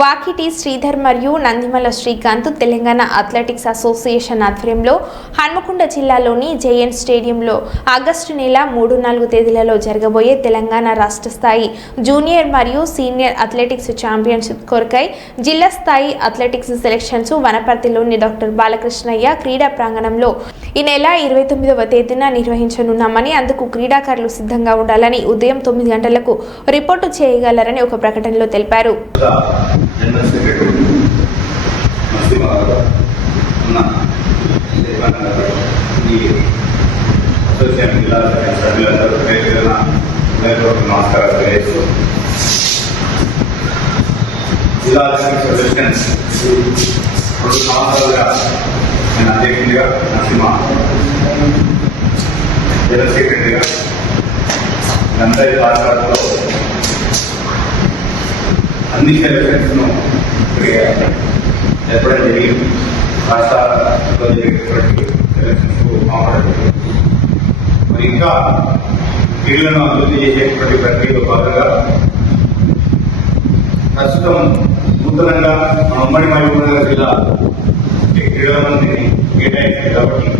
వాకిటి శ్రీధర్ మరియు Nandimala Srikanth Telangana athletics association ఆధ్వర్యంలో హన్మకొండ జిల్లాలోని జేఎన్ స్టేడియంలో ఆగస్టు నెల 3-4 తేదీలలో జరగబోయే తెలంగాణ రాష్ట్ర స్థాయి జూనియర్ మరియు సీనియర్ అథ్లెటిక్స్ ఛాంపియన్షిప్ కొరకై జిల్లా స్థాయి అథ్లెటిక్స్ సెలక్షన్స్ వనపర్తిలోని డాక్టర్ బాలకృష్ణయ్య క్రీడా ప్రాంగణంలో ఈ నెల 29వ తేదీన నిర్వహించనున్నామని, అందుకు క్రీడాకారులు సిద్ధంగా ఉండాలని, ఉదయం 9 గంటలకు రిపోర్టు చేయగలరని ఒక ప్రకటనలో తెలిపారు. నేను అధ్యక్షుడిగా నరసింహ, జనరల్ సెక్రటరీగా అందరి పాఠశాలలో అన్ని సెలక్షన్స్ను జరపడం జరిగింది. రాష్ట్రాల్లో జరిగేటువంటి సెలక్షన్స్కు మాట్లాడుతుంది. మరి ఇంకా క్రీడలను అభివృద్ధి చేసేటువంటి ప్రక్రియలో భాగంగా ప్రస్తుతం నూతనంగా మన ఉమ్మడి మహబూబ్నగర్ జిల్లా క్రీడల మంత్రిని కేటాయించారు కాబట్టి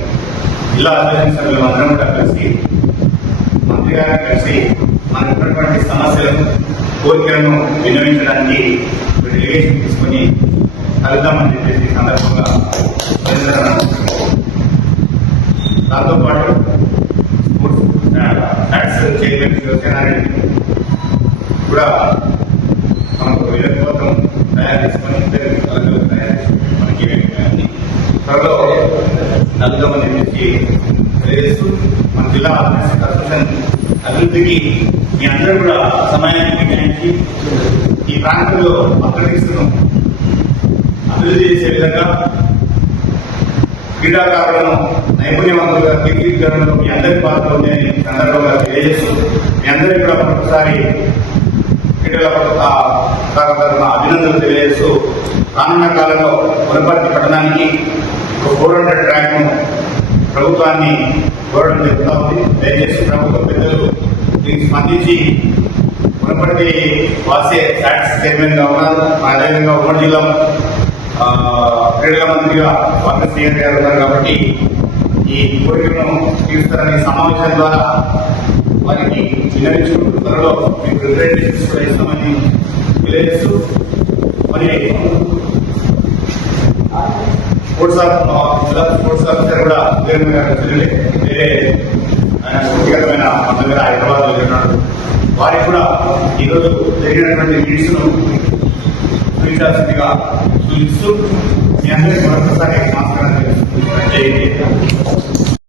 జిల్లా అధ్యక్ష సభ్యులు అందరం కూడా కలిసి మంత్రి గారిని కలిసి మనకున్నటువంటి సమస్యలను, కోరికలను విన్నవించడానికి డెలిగేషన్ తీసుకుని కలుద్దామని చెప్పేసి సందర్భంగా దాంతోపాటు స్పోర్ట్స్ చైర్మన్ శివసేనారెడ్డి కూడా మనకు వినతిపత్రం తయారు చేసుకుని తయారు చేసుకుని మనకి త్వరలో నలుగుమని చెప్పి తెలియజేస్తూ మన జిల్లా అసోసియేషన్ అభివృద్ధికి మీ అందరూ కూడా సమయాన్ని కేటాయించి ఈ ప్రాంతంలో అథ్లెటిక్స్ ను అభివృద్ధి చేసే విధంగా క్రీడాకారులను నైపుణ్యవంతులుగా తీర్చిదిద్దడంలో మీ అందరి పాత్ర ఉందని సందర్భంగా తెలియజేస్తూ మీ అందరికీ కూడా మరొకసారి క్రీడల తరఫున అభినందనలు తెలియజేస్తూ రానున్న కాలంలో వనపర్తి పట్టణానికి 400 ట్రాక్ను ప్రభుత్వాన్ని కోరడం జరుగుతూ ఉంది. దయచేసి ప్రభుత్వ పెద్దలు దీనికి స్పందించి వనపర్తి వాసే శాట్స్ చైర్మన్ గా ఉన్నారు. అదేవిధంగా ఉమ్మడి జిల్లా క్రీడల మంత్రిగా వాకర్ గారు ఉన్నారు కాబట్టి ఈ కోరికలను తీరుస్తారనే సమావేశం ద్వారా వారికి విన్నవించుకుంటూ త్వరలో మీకు రిప్రజెంటేషన్స్ కూడా ఇస్తామని తెలియజేస్తూ మరి స్పోర్ట్స్ ఆఫీసర్ కూడా వేరే వ్యక్తిగతమైన పనుల మీద హైదరాబాద్ వెళ్ళినాడు. వారికి కూడా ఈరోజు జరిగినటువంటి లీడ్స్ ను చూపించాల్సిందిగా సూచిస్తూ మీ అందరికీ మరొకసారి నమస్కారం చేయండి.